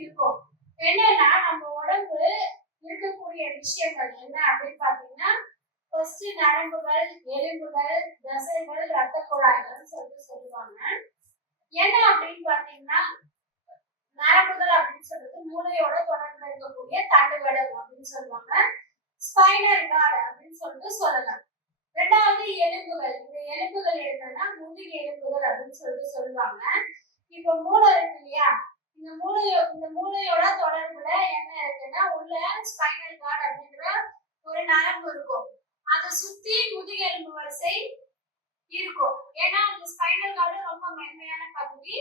இருக்கும். என்னன்னா நம்ம உடம்பு இருக்கக்கூடிய விஷயங்கள் என்ன அப்படின்னு பாத்தீங்கன்னா, ஃபர்ஸ்ட் நரம்புகள், எலும்புகள், தசைகள், ரத்த குழாய்கள் சொல்லுவாங்க. என்ன அப்படின்னு பாத்தீங்கன்னா, நரம்புகள் அப்படின்னு சொல்றது மூளையோட தொடர்புல இருக்கக்கூடிய தண்டுவடம் அப்படின்னு சொல்லுவாங்க. ஸ்பைனல் கார்டு அப்படின்னு சொல்லிட்டு சொல்லலாம். ரெண்டாவது எலும்புகள். இந்த எலும்புகள் என்னன்னா முதுகு எலும்புகள் அப்படின்னு சொல்லிட்டு சொல்லுவாங்க. இப்ப மூளை இருக்கு இல்லையா, இந்த மூளையோட தொடர்புல என்ன இருக்குன்னா உள்ள ஸ்பைனல் கார்டு அப்படிங்கிற ஒரு நரம்பு இருக்கும். அதை சுத்தி முதுகெலும்பு வரிசை இருக்கும். ஏன்னா அந்த ஸ்பைனல் கார்டு ரொம்ப மென்மையான பகுதி.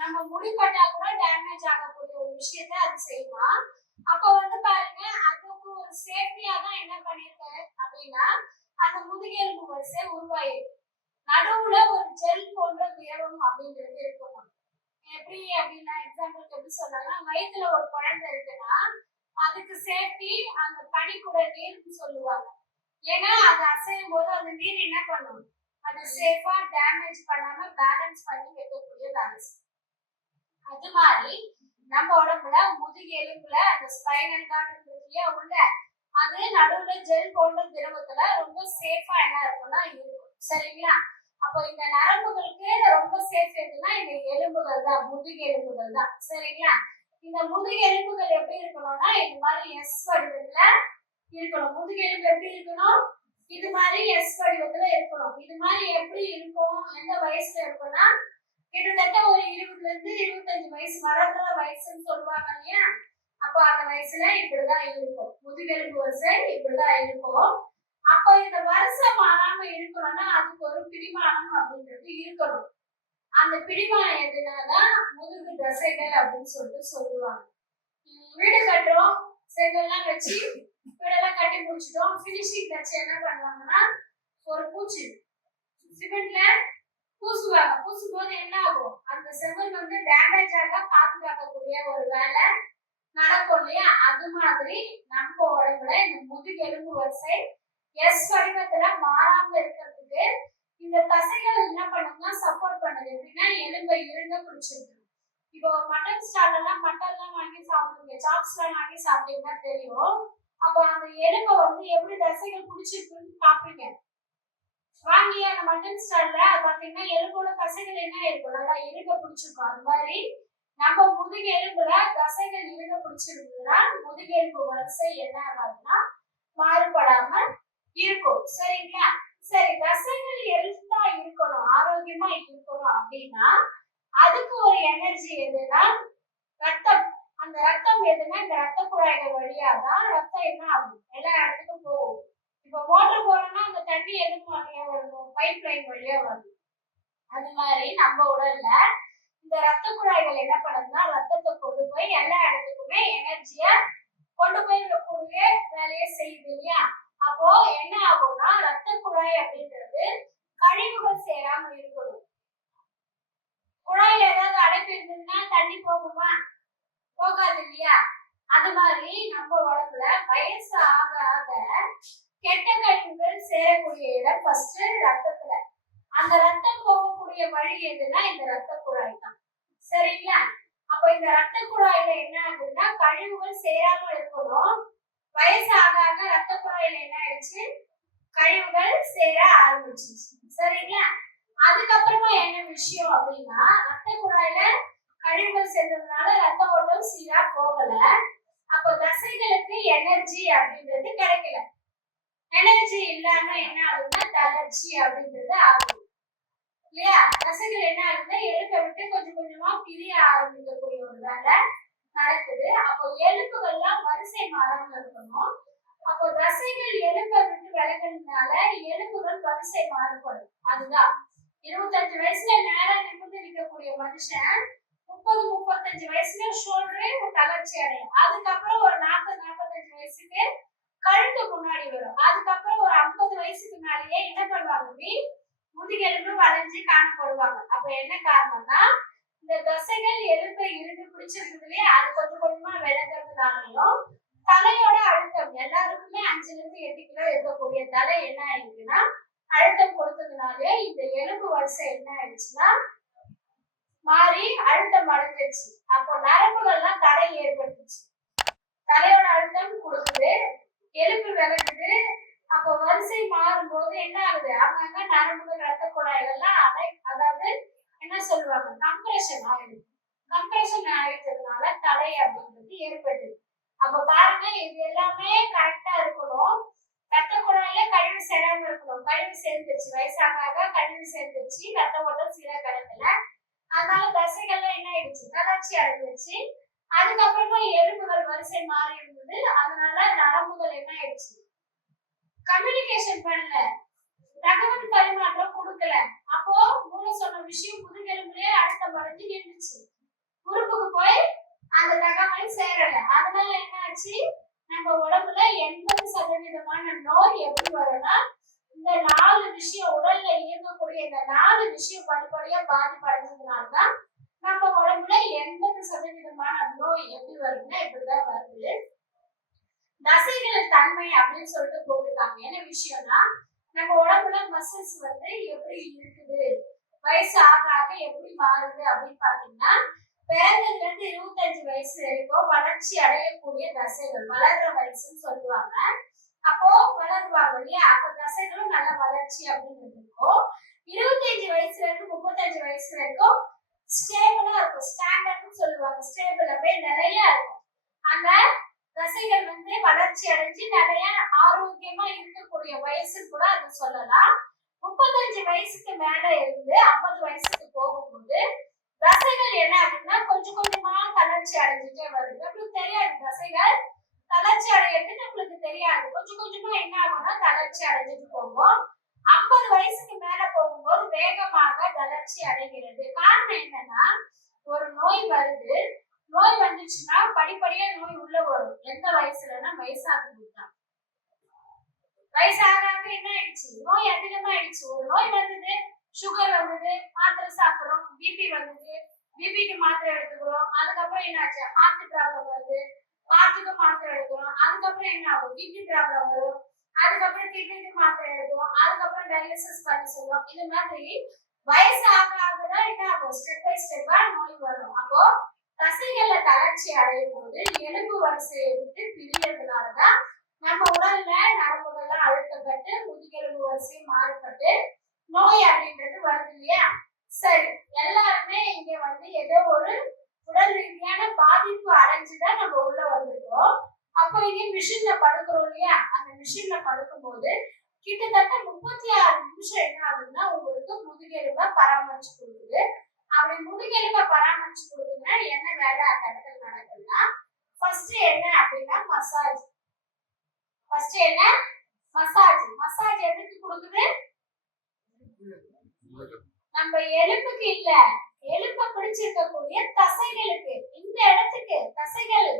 நம்ம முடிப்பட்டா கூட டேமேஜ் ஆகக்கூடிய ஒரு விஷயத்த அது செய்வான். அப்ப பாருங்க, அதுக்கு ஒரு சேஃப்டியா தான் என்ன பண்ணிருக்காரு அப்படின்னா அந்த முதுகெலும்பு வரிசை உருவாயிருக்கு. நடுவுல ஒரு ஜெல் போன்ற திரவம் அப்படிங்கிறது இருக்கும். எப்படி அப்படின்னா எக்ஸாம்பிளுக்கு எப்படி சொன்னாங்கன்னா, வயிற்றுல ஒரு குழந்தை இருக்குன்னா அதுக்கு சேஃப்டி அந்த பனிக்குட நீர்னு சொல்லுவாங்க. ஏன்னா அது அசையும் போது அந்த நீர் என்ன பண்ணும், அதை சேஃபா டேமேஜ் பண்ணாம பேலன்ஸ் பண்ணி வைக்கக்கூடிய வேலை. அது மாதிரி நம்ம உடம்புல முதுகு எலும்புல அந்த ஸ்பைனல் கார்டு உள்ள அது நடுவுல ஜெல் போன்ற திரவத்துல ரொம்ப சேஃபா என்ன இருக்கும்னா இருக்கும். சரிங்களா? அப்போ இந்த நரம்புகளுக்கு ரொம்ப சேஃப் எதுனா இந்த எலும்புகள் தான், முதுகு எலும்புகள் தான். சரிங்களா? இந்த முதுகு எலும்புகள் எப்படி இருக்கணும்னா இந்த மாதிரி எஸ் வடிவத்துல இருக்கணும். முதுகு எலும்பு எப்படி இருக்கணும், இது மாதிரி எஸ் வடிவத்துல இருக்கணும். இது மாதிரி எப்படி இருக்கும், எந்த வயசுல இருக்கும்னா கிட்டத்தட்ட ஒரு 20ல இருந்து 25 வயசு வளர்ற வயசுன்னு சொல்லுவாங்க இல்லையா, அப்போ அந்த வயசுல இப்படிதான் இருக்கும். முதுகெலும்பு வரிசை இப்படிதான் இருக்கும். அப்போ இந்த வரிசை மாறாம இருக்கணும்னா அதுக்கு ஒரு பிடிமானம் அப்படின்றது இருக்கணும். அந்த பிடிமானம் எதுனாதான் முதுகு தசைகள் அப்படின்னு சொல்லிட்டு சொல்லுவாங்க. வீடு கட்டுறோம், செங்கல்லாம் வச்சு வீடெல்லாம் கட்டி முடிச்சிட்டோம். பினிஷிங் டச் என்ன பண்ணுவாங்கன்னா ஒரு பூச்சி சிமெண்ட்ல பூசுவாங்க. பூசும்போது என்ன ஆகும், அந்த செங்கல் டேமேஜ் ஆக பாதுகாக்கக்கூடிய ஒரு வேலை நடக்கும் இல்லையா. அது மாதிரி நம்ம உடம்புல இந்த முதுகெலும்பு வரிசை எஸ் வடிவத்துல மாறாம இருக்கிறதுக்கு இந்த தசைகள் என்ன பண்ணுதுன்னா சப்போர்ட் பண்ணுது. எப்படின்னா எலும்பை இருங்க பிடிச்சிருக்கு. இப்போ மட்டன் ஸ்டால் எல்லாம் மட்டன் எல்லாம் வாங்கி சாப்பிடுங்க, சாப்ஸ் எல்லாம் வாங்கி சாப்பிட்டீங்கன்னா தெரியும். அப்போ அந்த எலும்பை எப்படி தசைகள் பிடிச்சிருக்குன்னு பாப்பீங்க. வாங்கி அந்த மட்டன் ஸ்டால்ல பாத்தீங்கன்னா எலும்போட தசைகள் என்ன இருக்கும், நல்லா இருங்க பிடிச்சிருக்கும். அது மாதிரி நம்ம முதுகெலும்புல தசைகள் இருங்க பிடிச்சிருந்ததுன்னா முதுகெலும்பு வரிசை என்ன ஆகாதுன்னா மாறுபடாம இருக்கும். சரிங்களா? சரி, தசைகள் எழுந்தா இருக்கணும், ஆரோக்கியமா இருக்கணும் அப்படின்னா அதுக்கு ஒரு எனர்ஜி எதுனா ரத்தம். அந்த ரத்தம் எதுனா இந்த ரத்த குழாய்கள் வழியா தான் ரத்தம் என்ன ஆகும், எல்லா இடத்துக்கும் போகும். இப்ப மோட்டர் போறோம்னா அந்த தண்ணி எதுக்கு வழியா வரணும், பைப் லைன் வழியா வரும். அது மாதிரி நம்ம உடல்ல இந்த ரத்த குழாய்கள் என்ன பண்ணுதுன்னா ரத்தத்தை கொண்டு போய் எல்லா இடத்துக்குமே எனர்ஜிய கொண்டு போய் கூடிய வேலையை செய்யுது இல்லையா. அப்போ என்ன ஆகும்னா ரத்த குழாய் அப்படின்றது கழிவுகள் சேராம இருக்கணும். குழாயில ஏதாவது அடைப்பு இருந்ததுன்னா தண்ணி போகுமா, போகாது இல்லையா. அது மாதிரி நம்ம உடம்புல வயசு ஆக ஆக கெட்ட கழிவுகள் சேரக்கூடிய இடம் ஃபர்ஸ்ட் ரத்தத்துல. அந்த ரத்தம் போகக்கூடிய வழி எதுனா இந்த ரத்த குழாய் தான். சரிங்களா? அப்ப இந்த ரத்த குழாயில என்ன ஆகுதுன்னா கழிவுகள் சேராம இருக்கணும். வயசு ஆக ஆக ரத்த குழாயில என்ன ஆயிடுச்சு, கழிவுகள் சேர ஆரம்பிச்சிச்சு. சரிங்களா? அதுக்கப்புறமா என்ன விஷயம் அப்படின்னா ரத்த குழாயில கழிவுகள் சேர்ந்ததுனால ரத்த ஓட்டம் சீரா போகல. அப்போ தசைகளுக்கு எனர்ஜி அப்படின்றது கிடைக்கல. எனர்ஜி இல்லாம என்ன ஆகுதுன்னா தளர்ச்சி அப்படின்றது ஆகுது இல்லையா. தசைகள் என்ன ஆகுதுன்னா எலும்பை விட்டு கொஞ்சம் கொஞ்சமா பிரிய ஆரம்பிக்கக்கூடிய ஒரு வேலை நடக்குது. அப்போ எலும்புகள்லாம் வரிசை மாறாம இருக்கணும். அப்போ தசைகள் எலும்பை விட்டு விலகிறதுனால எலும்புகள் வரிசை மாறுபடும். அதுதான் 25 வயசுல நேரம் நிமிர்ந்து நிற்கக்கூடிய மனுஷன் 30-35 வயசுல ஷோல்டரே தளர்ச்சி அடையும். அதுக்கப்புறம் ஒரு 40-45 வயசுக்கு கழுத்து முன்னாடி வரும். அதுக்கப்புறம் ஒரு 50 வயசுக்கு மேலேயே என்ன பண்ணுவாங்க, முதுகெலும்பு வளைஞ்சு காணப்படுவாங்க. அப்ப என்ன காரணம்னா இந்த தசைகள் எலும்பை இருந்து பிடிச்சிருக்குதுலயே அது கொஞ்சம் கொஞ்சமா விலகிறதுனாலையும் தலையோட அழுத்தம் எல்லாருக்குமே 5 to 8 கிலோ இருக்கக்கூடிய தலை என்ன ஆயிடுச்சுன்னா அழுத்தம் கொடுத்ததுனாலே இந்த எலும்பு வரிசை என்ன ஆயிடுச்சுன்னா மாறி அழுத்தம் அடைஞ்சிருச்சு. அப்போ நரம்புகள்லாம் தடை ஏற்பட்டுச்சு. தலையோட அழுத்தம் கொடுக்குது, எலும்பு விலகுது. அப்போ வரிசை மாறும்போது என்ன ஆகுது, அங்கங்க நரம்புகள் ரத்த குழாய்கள்லாம் அதாவது என்ன சொல்லுவாங்க, கம்ப்ரெஷன் ஆயிடுது. கம்ப்ரெஷன் ஆயிட்டதுனால தலை அப்படின்றது ஏற்படுது. அப்ப பாருங்க, இது எல்லாமே கரெக்டா இருக்கணும். ரத்த குழாயில கழிவு சேராம இருக்கணும். கழிவு சேர்ந்துருச்சு, வயசாக கழிவு சேர்ந்துருச்சு, ரத்த ஓட்டம் சீரா கிடக்கல. அதனால தசைகள்லாம் என்ன ஆயிடுச்சு, தளர்ச்சி அடைஞ்சிருச்சு. அதுக்கப்புறமா எலும்புகள் வரிசை மாறி இருந்தது. அதனால நரம்புகள் என்ன ஆயிடுச்சு, கம்யூனிகேஷன் பண்ணல, தகவல் பரிமாற்றம் கொடுக்கல. அப்போ மூளை சொன்ன விஷயம் முதுகெலும்புலயே அழுத்தம் அடைஞ்சு நின்றுச்சு, உறுப்புக்கு போய் அந்த தகவல் சேரல. அதனால என்ன ஆச்சு, நம்ம உடம்புல 80% நோய் எப்படி வரும்னா, இந்த 4 விஷயம் உடல்ல இயங்கக்கூடிய இந்த 4 விஷயம் படிப்படியா பாதிப்படைஞ்சதுனாலதான் நம்ம உடம்புல 80% நோய் எப்படி வருதுன்னா இப்படிதான் வருது. தசைகள் தன்மை அப்படின்னு சொல்லிட்டு போட்டிருக்காங்க. என்ன விஷயம்னா, நம்ம உடம்புல மசில்ஸ் வந்து எப்படி இருக்குது, வயசு ஆக ஆக எப்படி மாறுது அப்படின்னு பாத்தீங்கன்னா, பிறந்ததுல இருந்து 25 வயசு வரைக்கும் வளர்ச்சி அடையக்கூடிய தசைகள், வளர்ற வயசுன்னு சொல்லுவாங்க. அப்போ வளருவாங்க இல்லையா, அப்ப தசைகளும் நல்ல வளர்ச்சி அப்படின்னு இருக்கும். 25 வயசுல இருந்து 35 வயசு வரைக்கும் ஸ்டேபிளா இருக்கும், ஸ்டாண்டர்ட்னு சொல்லுவாங்க. ஸ்டேபிள் அப்படியே நிலையா இருக்கும். அந்த தசைகள் வந்து வளர்ச்சி அடைஞ்சு நிறைய ஆரோக்கியமா இருக்கக்கூடிய வயசு கூட அது சொல்லலாம். 35 வயசுக்கு மேல இருந்து 50 வயசுக்கு போகும்போது தசைகள் என்ன ஆகுதுன்னா கொஞ்சம் கொஞ்சமா தளர்ச்சி அடைஞ்சிட்டே வருது. நம்மளுக்கு தெரியாது தசைகள் தளர்ச்சி அடையிறது, நம்மளுக்கு தெரியாது. கொஞ்சம் கொஞ்சமா என்ன ஆகும்னா தளர்ச்சி அடைஞ்சிட்டு போகும். 50 வயசுக்கு மேல போகும்போது வேகமாக தளர்ச்சி அடைகிறது. காரணம் என்னன்னா, ஒரு நோய் வருது, நோய் வந்துச்சுன்னா படிப்படியா நோய் உள்ள வரும். எந்த வயசுலன்னா வயசாகுது தான். வயசாக என்ன ஆயிடுச்சு, நோய் அதிகமாயிடுச்சு. ஒரு நோய் வந்தது, சுகர் வந்தது, மாத்திரை சாப்பிடுறோம். பிபி வந்தது, பிபிக்கு மாத்திரை எடுத்துக்கிறோம். அதுக்கப்புறம் என்னாச்சு, ஹார்ட் ப்ராப்ளம் வருது, ஹார்ட்டுக்கு மாத்திரை எடுக்கிறோம். அதுக்கப்புறம் என்ன ஆகும், கிட்னி ப்ராப்ளம் வரும். அதுக்கப்புறம் கிட்னிக்கு மாத்திரை எடுக்கிறோம். அதுக்கப்புறம் டயாலிசிஸ் பண்ணி சொல்லுவோம். இது மாதிரி வயசு ஆக ஆகதான் என்ன ஆகும், ஸ்டெப் பை ஸ்டெப்பா நோய் வரும். அப்போ தசைகள்ல தளர்ச்சி அடையும் போது எலும்பு வரிசையை விட்டு பிரியறதுனாலதான் நம்ம உடல்ல நரம்புகள்லாம் அழுத்தப்பட்டு முதுகெலும்பு வரிசை மாறுபட்டு நோய் அப்படின்றது வருது இல்லையா. சரி, எல்லாருமே இங்க வந்து ஏதோ ஒரு உடல் ரீதியான பாதிப்பு அடைஞ்சுதான் நம்ம உள்ள வந்திருக்கோம். அப்போ இங்க மிஷின்ல படுக்கிறோம் இல்லையா, அந்த மிஷின்ல படுக்கும் போது கிட்டத்தட்ட 36 நிமிஷம் என்ன ஆகுதுன்னா உங்களுக்கு முதுகெலும்ப பராமரிச்சு கொடுக்குது. அப்படி முதுகெலும்ப பராமரிச்சு கொடுக்குதுன்னா என்ன வேலை அந்த இடத்துல நடக்குதுன்னா, ஃபர்ஸ்ட் என்ன அப்படின்னா மசாஜ். ஃபர்ஸ்ட் என்ன, மசாஜ். மசாஜ் எதுக்கு கொடுக்குது, நம்ம எலும்புக்கு இல்ல, எலும்ப பிடிச்சிருக்கக்கூடிய தசைகளுக்கு, இந்த இடத்துக்கு தசைகள்,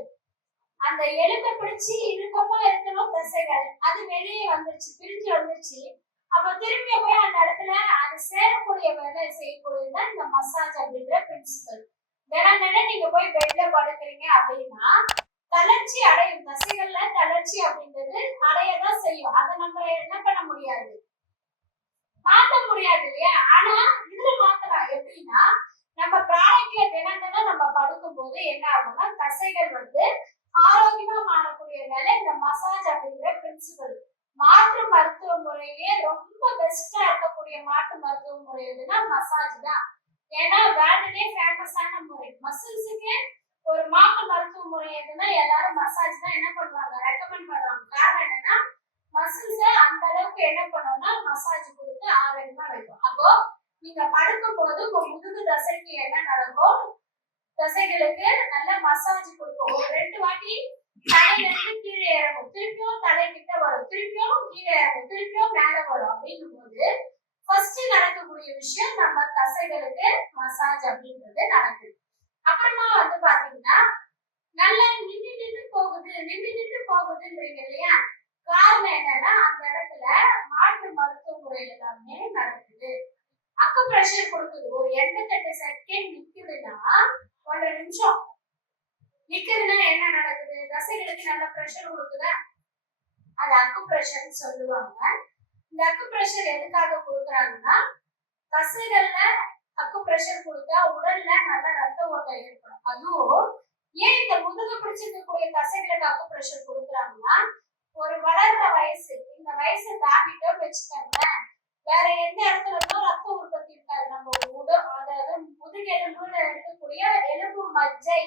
அந்த எலும்பை பிடிச்சி இறுக்கமா இருக்கணும் தசைகள். அது வெளியே வந்துருச்சு, பிரிஞ்சு வந்துருச்சு. அப்ப திரும்பி போய் அந்த இடத்துல அது சேரக்கூடிய வேலை செய்யக்கூடியதுதான் இந்த மசாஜ் அப்படிங்கிற பிரின்சிபல். தினம் நீங்க போய் பெட்ல படுக்கிறீங்க அப்படின்னா தளர்ச்சி அடையும், தசைகள்ல தளர்ச்சி அப்படின்றது அடையதான் செய்யும். அதை நம்ம என்ன பண்ண முடியாது, மாத்த முடியாது இல்லையா. ஆனா இதுல மாத்தலாம். எப்படின்னா, நம்ம ப்ராடக்ட்ல தினம் நம்ம படுக்கும் போது என்ன ஆகும்னா தசைகள் வந்து ஆரோக்கியமா மாறக்கூடிய வேலை இந்த மசாஜ் அப்படிங்கிற பிரின்சிபல். மாற்று மருத்துவ முறையிலேயே ரொம்ப பெஸ்டா இருக்கக்கூடிய மாற்று மருத்துவ முறை எதுன்னா மசாஜ் தான். ஏன்னா வேர்ல்டுலயே ஃபேமஸான முறை. மசில்ஸுக்கு ஒரு மாற்று மருத்துவ முறை எதுன்னா எல்லாரும் மசாஜ் தான் என்ன பண்ணுவாங்க, ரெக்கமெண்ட் பண்ணுவாங்க. காரணம் என்னன்னா, மசில்ஸ அந்த அளவுக்கு என்ன பண்ணோம்னா மசாஜ் கொடுத்து ஆரோக்கியமா வைக்கும். அப்போ நீங்க படுக்கும் போது உங்க முதுகு தசைக்கு என்ன நடக்கும், தசைகளுக்கு நல்ல மசாஜ் கொடுக்கும். ஒரு 2 வாட்டி தலையில இருந்து கீழே இறங்கும், திருப்பியும் தலை கிட்ட வரும், திருப்பியும் கீழே இறங்கும், திருப்பியும் மேல வரும். அப்படிங்கும் போது ஃபர்ஸ்ட் நடக்கக்கூடிய விஷயம் நம்ம தசைகளுக்கு மசாஜ் அப்படின்றது நடக்குது. அப்புறமா வந்து பாத்தீங்கன்னா நல்லா நின்று போகுதுன்றீங்க இல்லையா. காரணம் என்னன்னா, அந்த இடத்துல மாற்று மருத்துவ முறை எல்லாமே நடக்குது. அக்கு பிரஷர் கொடுக்குது. ஒரு 88 செகண்ட் நிக்குதுன்னா 1.5 நிமிஷம் நிக்குதுன்னா என்ன நடக்குது, தசைகளுக்கு நல்ல பிரஷர் கொடுக்குதா, அது அக்கு பிரஷர்னு சொல்லுவாங்க. இந்த அக்கு பிரஷர் எதுக்காக கொடுக்குறாங்கன்னா, தசைகள்ல அக்கு பிரஷர் கொடுத்தா உடல்ல நல்ல ரத்த ஓட்டம் ஏற்படும். அதுவும் ஏன் இந்த முதுகு பிடிச்சிருக்கக்கூடிய தசைகளுக்கு அக்குப்ரெஷர் கொடுக்குறாங்கன்னா ஒரு வளர்ற வயசு, இந்த வயசை தாண்டிட்டோம் வச்சுக்கோங்களேன், வேற எந்த இடத்துல இருந்தும் ரத்த உற்பத்தி இருக்காது. நம்ம அதாவது முதுகெலும்புல இருக்கக்கூடிய எலும்பு மஜ்ஜை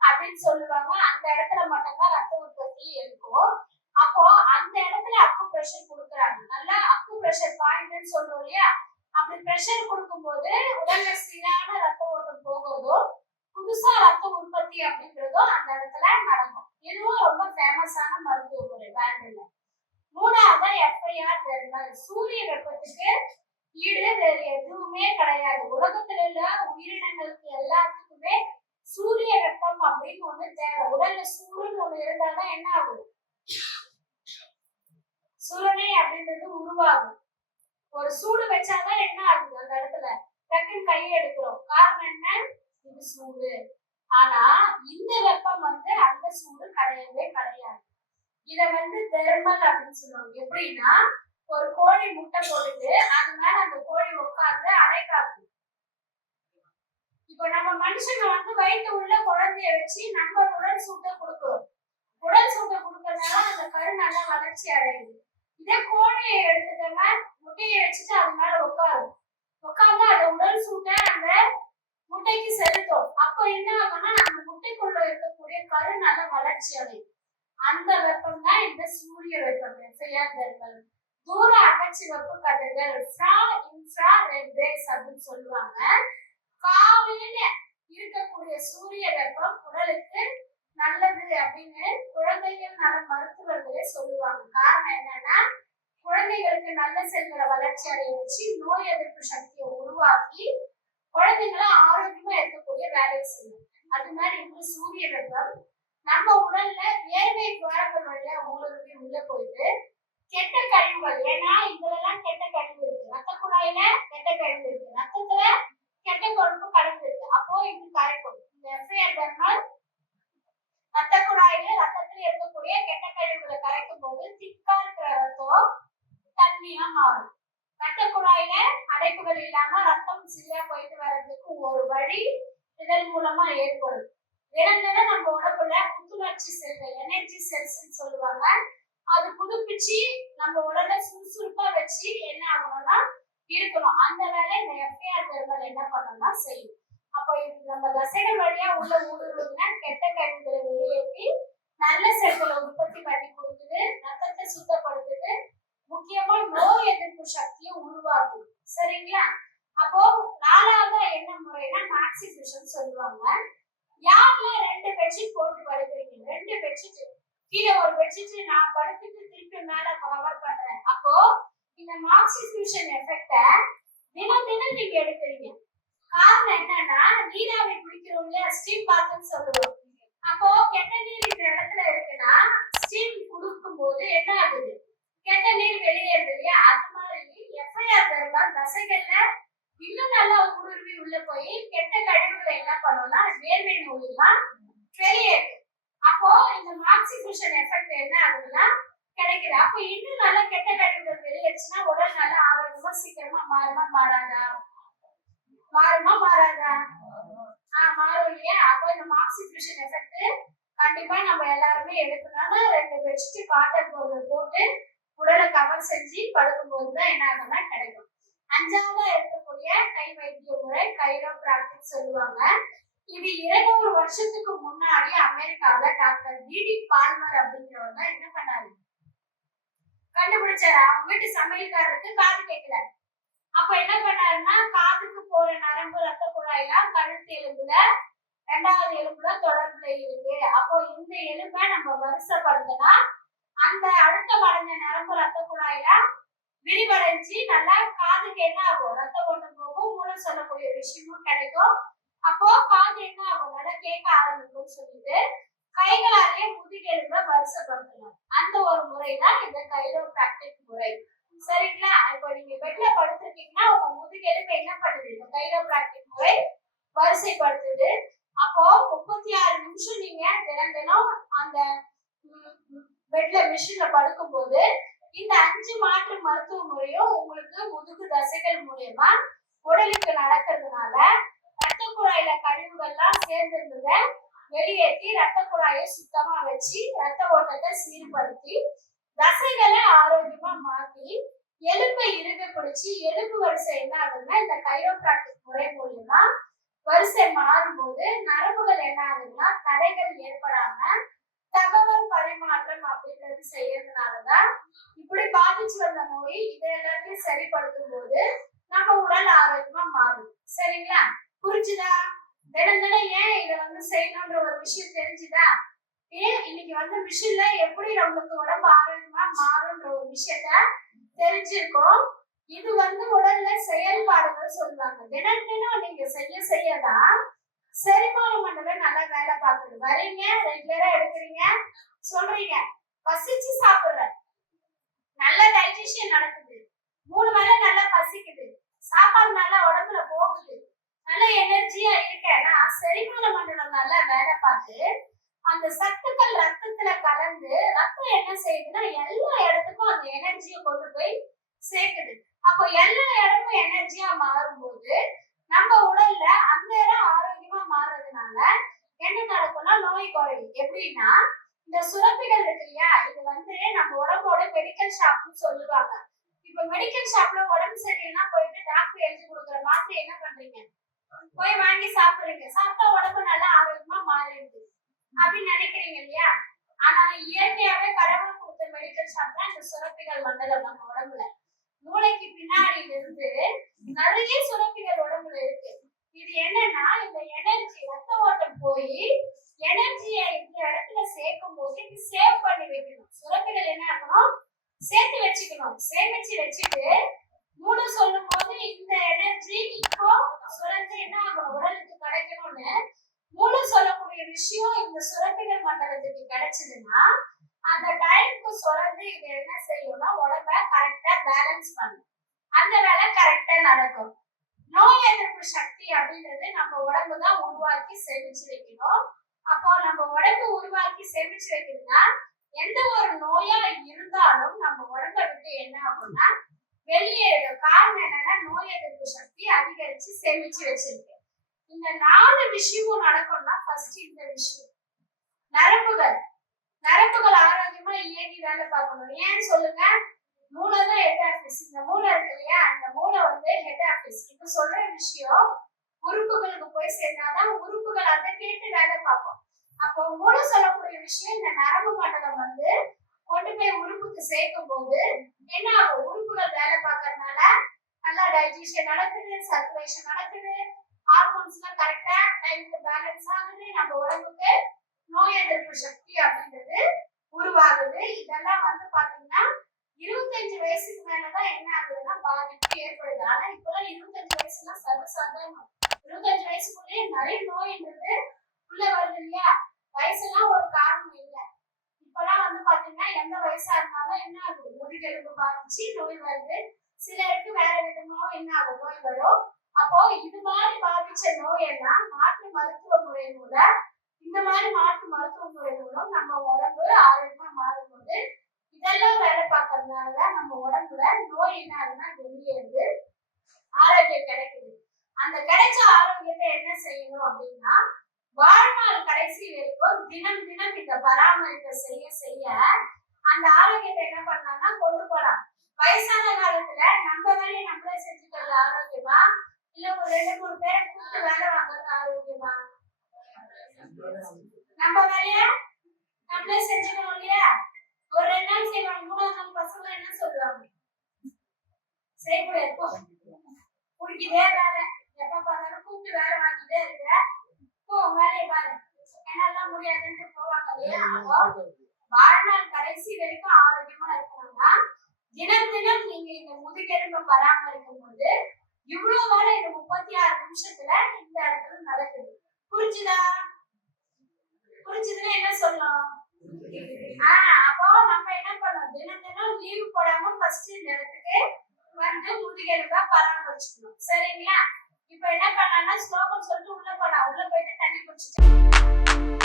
அப்படின்னு சொல்லுவாங்க, அந்த இடத்துல மட்டும்தான் ரத்த உற்பத்தி இருக்கும். அப்போ அந்த இடத்துல அக்குப்ரெஷர் கொடுக்குறாங்க. நல்லா அக்குப்ரெஷர் பாயிண்ட்னு சொல்றோம் இல்லையா, அப்படி பிரஷர் கொடுக்கும்போது உடல்ல சீரான ரத்த ஓட்டம் போகிறதோ புதுசா ரத்த உற்பத்தி அப்படிங்கிறதோ அந்த இடத்துல நடக்கும். இதுவும் ரொம்ப ஃபேமஸான மருத்துவ முறை வேர்ல்டுல. மூணாவது எஃப்ஐஆர் தெர்மல். சூரிய வெப்பத்துக்கு ஈடு வேறு எதுவுமே கிடையாது. உலகத்துல உள்ள உயிரினங்களுக்கு எல்லாத்துக்குமே சூரிய வெப்பம் அப்படின்னு ஒண்ணு தேவை. உடல்ல சூடுன்னு ஒண்ணு இருந்தாதான் என்ன ஆகும், சுரணை அப்படின்றது உருவாகும். ஒரு சூடு வச்சாதான் என்ன ஆகுது, அந்த இடத்துல டக்குன்னு கையை எடுக்கிறோம். காரணம் என்ன, இது சூடு. ஆனா இந்த வெப்பம் அந்த சூடு கிடையவே கிடையாது. இத தெர்மல் அப்படின்னு சொல்லுவாங்க. எப்படின்னா, ஒரு கோழி முட்டை போட்டுட்டு அது மேல அந்த கோழி உட்கார்ந்து அடை காக்கும். இப்ப நம்ம மனுஷங்க வயிற்று உள்ள குழந்தைய வச்சு நம்ம உடல் சூட்டை கொடுக்கிறோம். உடல் சூட்டை கொடுக்கறதுனால அந்த கரு நல்லா வளர்ச்சி அடையுது. இதே கோழியை எடுத்துக்கோங்க, முட்டையை வச்சுட்டு அது மேல உட்கார்ந்து அந்த உடல் சூட்டை அந்த முட்டைக்கு செலுத்தும். அப்ப என்ன ஆகும்னா, அந்த முட்டைக்குள்ள இருக்கக்கூடிய கரு நல்ல வளர்ச்சி அடையும். அந்த வெப்பம் தான் இந்த சூரிய வெப்பம், எஃப்ஐஆர் தெர்மல். தூர அகச்சிவப்பு கதிர்கள், இன்ஃப்ரா ரெட் ரேஸ் அப்படின்னு சொல்லுவாங்க. காலையில இருக்கக்கூடிய சூரிய வெப்பம் உடலுக்கு நல்லது அப்படின்னு குழந்தைகள் நல மருத்துவர்களே சொல்லுவாங்க. காரணம் என்னன்னா, குழந்தைகளுக்கு நல்ல செல்களை வளர்ச்சி அடைய வச்சு நோய் எதிர்ப்பு சக்தியை உருவாக்கி குழந்தைங்களை ஆரோக்கியமா இருக்கக்கூடிய வேலையை செய்யும். அது மாதிரி இந்த சூரிய வெப்பம் நம்ம உடல்ல வேர்வை துவாரங்கள் வழியா ஊடுருவி உள்ள போயிட்டு கெட்ட கழிவுகள், ஏன்னா இதுலலாம் கெட்ட கழிவு இருக்கு, ரத்த குழாயில கெட்ட கழிவு இருக்கு, ரத்தத்துல கெட்ட கொழுப்பு கலந்து இருக்கு. அப்போ இது கரைக்கும். இந்த எஃப்ஐஆர் தெர்மல் ரத்த குழாயில ரத்தத்துல இருக்கக்கூடிய கெட்ட கழிவுகளை கரைக்கும் போது திக்கா இருக்கிற ரத்தம் தண்ணியா மாறும். ரத்த குழாயில அடைப்புகள் இல்லாம ரத்தம் சரியா போயிட்டு வர்றதுக்கு ஒரு வழி இதன் மூலமா ஏற்படும். தினம் நம்ம உடம்புல புத்துணர்ச்சி செல்கள், எனர்ஜி செல்ஸ் சொல்லுவாங்க, அது புதுப்பிச்சு நம்ம உடல சுறுசுறுப்பா வச்சு என்ன ஆகணும்னா இருக்கணும். அந்த வேலை இந்த எஃப்ஐஆர் தெர்மல் என்ன பண்ணணும்னா செய்யும். அப்போ இது நம்ம தசைகள் வழியா உள்ள ஊடுருவுதுன்னா கெட்ட கழிவுகளை வெளியேற்றி நல்ல செல்களை உற்பத்தி பண்ணி கொடுக்குது, ரத்தத்தை சுத்தப்படுத்துது, முக்கியமா நோய் எதிர்ப்பு சக்தியை உருவாக்கும். சரிங்களா? அப்போ நாலாவது என்ன முறைனா மேக்ஸிஃபியூஷன் சொல்லுவாங்க. யாருல 2 பெட்ஷீட் போட்டு படுக்கிறீங்க, 2 பெட்ஷீட் கீழே ஒரு பெட்ஷீட் நான் படுத்துட்டு திருப்பி மேல கவர் பண்றேன். அப்போ இந்த மேக்ஸிஃபியூஷன் எஃபெக்ட தினம் நீங்க எடுக்கிறீங்க. காரணம் என்னன்னா, நீராவி குடிக்கிறோம் இல்லையா, ஸ்டீம் பாத்னு சொல்லுவோம். அப்போ கெட்ட நீர் இந்த இடத்துல இருக்குன்னா ஸ்டீம் கொடுக்கும் போது என்ன ஆகுது, கெட்ட நீர் வெளியேறுது இல்லையா. அது மாதிரி எஃப்ஐஆர் தெர்மல் தசைகள்ல இன்னும் நல்லா ஊடுருவி உள்ள போய் கெட்ட கழிவுகளை என்ன பண்ணும்னா வேர்வை மூலமா வெளியேறும். அப்போ இந்த மேக்ஸிஃபியூஷன் எஃபெக்ட் என்ன ஆகுதுன்னா கிடைக்குது. அப்போ இன்னும் நல்லா கெட்ட கழிவுகள் வெளியேறுச்சுன்னா உடல் நல்லா ஆரோக்கியமா சீக்கிரமா மாறுமா மாறாதா? மாறும் இல்லையா. அப்போ இந்த மேக்ஸிஃபியூஷன் எஃபெக்ட் கண்டிப்பா நம்ம எல்லாருமே எடுக்கணும்னா 2 பெட்ஷீட் காட்டன் பொருள் போட்டு உடலை கவர் செஞ்சு படுக்கும் போதுதான் என்ன ஆகும்னா கிடைக்கும். 5ஆவதா இருக்கக்கூடிய கை வைத்திய முறை கைரோபிராக்டிக் சொல்லுவாங்க. இது 200 வருஷத்துக்கு முன்னாடி அமெரிக்காவில டாக்டர் டிடி பால்மர் அப்படிங்கிறவங்க என்ன பண்ணாரு, கண்டுபிடிச்சாரு. அவங்க வீட்டு சமையல்காரருக்கு காது கேட்கல. அப்ப என்ன பண்ணாருன்னா, காதுக்கு போற நரம்பு ரத்த குழாயில கழுத்து எலும்புல 2வது எலும்புல தொடர்புல இருக்கு. அப்போ இந்த எலும்பை நம்ம வரிசைப்படுத்தினா அந்த அழுத்தம் அடைஞ்ச நரம்பு ரத்த குழாயில விரிவடைஞ்சு நல்லா காதுக்கு என்ன ஆகும், ரத்த ஓட்டம் போகும், மூளை சொல்லக்கூடிய விஷயமும் கிடைக்கும். அப்போ காது என்ன ஆகும், நல்லா கேட்க ஆரம்பிக்கும் சொல்லிட்டு கைகளாலேயே முதுகெலும்பை வரிசைப்படுத்தலாம். அந்த ஒரு முறைதான் இந்த கைரோபிராக்டிக் முறை. சரிங்களா? இப்போ நீங்க பெட்ல படுத்திருக்கீங்கன்னா உங்க முதுகெலும்பு என்ன பண்ணுது, இந்த கைரோபிராக்டிக் முறை வரிசைப்படுத்துது. அப்போ 36 நிமிஷம் நீங்க தினம் அந்த பெட்ல மிஷின்ல படுக்கும் போது இந்த 5 மாற்று மருத்துவ முறையும் உங்களுக்கு முதுகு தசைகள் மூலமா உடலுக்கு நடக்கிறதுனால ரத்த குழாயில கழிவுகள்லாம் சேர்ந்திருந்தத வெளியேற்றி ரத்த குழாயை சுத்தமா வச்சு ரத்த ஓட்டத்தை சீர்படுத்தி தசைகளை ஆரோக்கியமா மாத்தி எலும்பை இறுக பிடிச்சி எலும்பு வரிசை என்ன ஆகுதுன்னா இந்த கைரோபிராக்டிக் முறை மூலியமா வரிசை மாறும்போது நரம்புகள் என்ன ஆகுதுன்னா தடைகள் ஏற்படாம தகவல் பரிமாற்றம் அப்படின்றது செய்யறதுனாலதான் இப்படி பாதிச்சு வந்த நோய் இதை எல்லாத்தையும் சரிப்படுத்தும் போது நம்ம உடல் ஆரோக்கியமா மாறும். சரிங்களா? புரிஞ்சுதா? தினம் தினம் ஏன் இதை செய்யணும்ன்ற ஒரு விஷயம் தெரிஞ்சுதா? ஏன் இன்னைக்கு மிஷின்ல எப்படி நம்மளுக்கு உடம்பு ஆரோக்கியமா மாறும்ன்ற ஒரு விஷயத்த தெரிஞ்சிருக்கோம். இது உடல்ல செயல்பாடுகள் சொல்லுவாங்க. தினம் தினம் நீங்க செய்யதான் செரிமான மண்டலம் நல்லா வேலை பார்க்குது. வரீங்க, ரெகுலரா எடுக்கிறீங்க, சொல்றீங்க, பசிச்சு சாப்பிடுற, நல்ல டைஜஷன் நடக்குது, 3 வேளை நல்லா பசிக்குது, சாப்பாடு நல்லா உடம்புல போகுது, நல்ல எனர்ஜியா இருக்கேன்னா செரிமான மண்டலம் நல்லா வேலை பார்த்து அந்த சத்துக்கள் ரத்தத்துல கலந்து ரத்தம் என்ன செய்யுதுன்னா எல்லா இடத்துக்கும் அந்த எனர்ஜியை கொண்டு போய் சேர்க்குது. அப்போ எல்லா இடமும் எனர்ஜியா மாறும்போது நம்ம உடல்ல அந்த இடம் ஆரோக்கியமா மாறுறதுனால என்ன நடக்கும்னா நோய் குறையும். எப்படின்னா இந்த சுரப்பிகள் இருக்கு இல்லையா, இது நம்ம உடம்போட மெடிக்கல் ஷாப்னு சொல்லுவாங்க. இப்ப மெடிக்கல் ஷாப்ல உடம்பு சரியில்லைன்னா போயிட்டு டாக்டர் எழுதி கொடுக்குற மாத்திரை என்ன பண்றீங்க, போய் வாங்கி சாப்பிடுறீங்க. சாப்பிட்டா உடம்பு நல்லா ஆரோக்கியமா மாறிடுது அப்படின்னு நினைக்கிறீங்க இல்லையா? ஆனா இயற்கையாவே கடவுள் கொடுத்த மெடிக்கல் ஷாப் தான் இந்த சுரப்பிகள் மண்டலம் நம்ம உடம்புல. மூளைக்கு பின்னாடியில இருந்து நிறைய சுரப்பிகள் உடம்புல இருக்கு. இது என்னன்னா இந்த எனர்ஜி ரத்த ஓட்டம் போய் எனர்ஜியை இந்த இடத்துல சேர்க்கும் போது இது சேவ் பண்ணி வைக்கணும். சுரப்பிகள் என்ன ஆகணும், சேர்த்து வச்சுக்கணும். சேமிச்சு வச்சுட்டு மூளை சொல்லும் போது இந்த எனர்ஜி இப்போ சுரந்து என்ன ஆகணும், உடலுக்கு கிடைக்கணும்னு மூளை சொல்லக்கூடிய விஷயம் இந்த சுரப்பிகள் மண்டலத்துக்கு கிடைச்சதுன்னா அந்த டைமுக்கு சுரந்து இது என்ன செய்யும்னா உடம்ப கரெக்டா பேலன்ஸ் பண்ணும். அந்த வேலை கரெக்டா நடக்கும். நோய் எதிர்ப்பு சக்தி அப்படின்றது நம்ம உடம்பு தான் உருவாக்கி சேமிச்சு வைக்கணும். அப்போ நம்ம உடம்பு உருவாக்கி சேமிச்சு வைக்கிறதுனா எந்த ஒரு நோயா இருந்தாலும் நம்ம உடம்ப விட்டு என்ன ஆகும்னா வெளியேறும். காரணம் என்னன்னா நோய் எதிர்ப்பு சக்தி அதிகரிச்சு சேமிச்சு வச்சிருக்கு. இந்த 4 விஷயமும் நடக்கும்னா ஃபர்ஸ்ட் இந்த விஷயம் நரம்புகள் ஆரோக்கியமா இயங்கி வேலை பார்க்கணும். ஏன்னு சொல்லுங்க, மூளை தான் ஹெட் ஆபீஸ். இந்த மூளை இருக்கு இல்லையா, இந்த மூளை ஹெட் ஆபீஸ். இப்ப சொல்ற விஷயம் உறுப்புகளுக்கு போய் சேர்ந்தாதான் உறுப்புகள் அதை கேட்டு வேலை பார்ப்போம். அப்போ மூளை சொல்லக்கூடிய விஷயம் இந்த நரம்பு மண்டலம் கொண்டு போய் உறுப்புக்கு சேர்க்கும் போது என்ன ஆகும், உறுப்புகள் வேலை பார்க்கறதுனால நல்லா டைஜஷன் நடக்குது, சர்க்குலேஷன் நடக்குது, ஹார்மோன்ஸ் எல்லாம் கரெக்டா டைம்க்கு பேலன்ஸ் ஆகுது, நம்ம உடம்புக்கு நோய் எதிர்ப்பு சக்தி அப்படின்றது உருவாகுது. இதெல்லாம் பாத்தீங்கன்னா 25 வயசுக்கு மேலதான் என்ன ஆகுதுன்னா பாதிப்பு ஏற்படுது. ஆனா இப்பெல்லாம் 25 வயசுலாம் சர்வசாதாரணம். 25 வயசுக்குள்ளேயே நிறைய நோய்ன்றது உள்ள வருது இல்லையா? வயசுலாம் ஒரு காரணம் இல்லை. இப்பெல்லாம் பாத்தீங்கன்னா எந்த வயசா இருந்தாலும் என்ன ஆகுது, முதுகெலும்பு பாதிச்சு நோய் வருது. சிலருக்கு வேற விதமா என்ன ஆகும், நோய் வரும். அப்போ இது மாதிரி பாதிச்ச நோயெல்லாம் மாற்று மருத்துவ முறை மூலம் இந்த மாதிரி மாற்று மருத்துவ முறை மூலம் நம்ம உடம்பு ஆரோக்கியமா மாறும்போது இதெல்லாம் வேலை பார்க்கறதுனாலதான் நம்ம உடம்புல நோய் என்ன ஆகுதுன்னா வெளியேறுது, ஆரோக்கியம் கிடைக்குது. அந்த கிடைச்ச ஆரோக்கியத்தை என்ன செய்யணும் அப்படின்னா வாழ்நாள் கடைசி வரைக்கும் தினம் தினம் இந்த பராமரிப்பை செய்ய அந்த ஆரோக்கியத்தை என்ன பண்ணலாம்னா கொண்டு போலாம். வயசான காலத்துல நம்ம வேலையை நம்மளே செஞ்சுக்கிறது ஆரோக்கியமா, இல்ல ஒரு 2-3 பேரை கூப்பிட்டு வேலை வாங்குறது ஆரோக்கியமா? நம்ம வேலைய நம்மளே செஞ்சுக்கணும் இல்லையா? ஒரு 2 நாள் செய்வாங்க, 3ஆவது நாள் பசங்க என்ன சொல்றாங்க, செய்யக்கூடாது, குடிக்கிட்டே வேலை, எப்ப பார்த்தாலும் கூப்பிட்டு வேலை வாங்கிட்டே இருக்கிற, போ வேலையை பாரு, என்னெல்லாம் முடியாதுன்னு போவாங்க இல்லையா? வாழ்நாள் கடைசி வரைக்கும் ஆரோக்கியமா இருக்கணும்னா தினம் தினம் நீங்க இந்த முதுகெலும்பை பராமரிக்கும் போது இவ்வளவு வேலை இந்த 36 நிமிஷத்துல இந்த இடத்துல நடக்குது. புரிஞ்சுதா? புரிஞ்சுதுன்னா என்ன சொல்லணும்? அப்போ நம்ம என்ன பண்ணணும், தினம் தினம் லீவ் போடாம ஃபர்ஸ்ட் இந்த இடத்துக்கு முதுகெலும்பா பராமரிச்சுக்கணும். சரிங்களா? இப்ப என்ன பண்ணலாம்னா ஸ்லோகம் சொல்லிட்டு உள்ள போலாம். உள்ள போயிட்டு தண்ணி குடிச்சிட்டு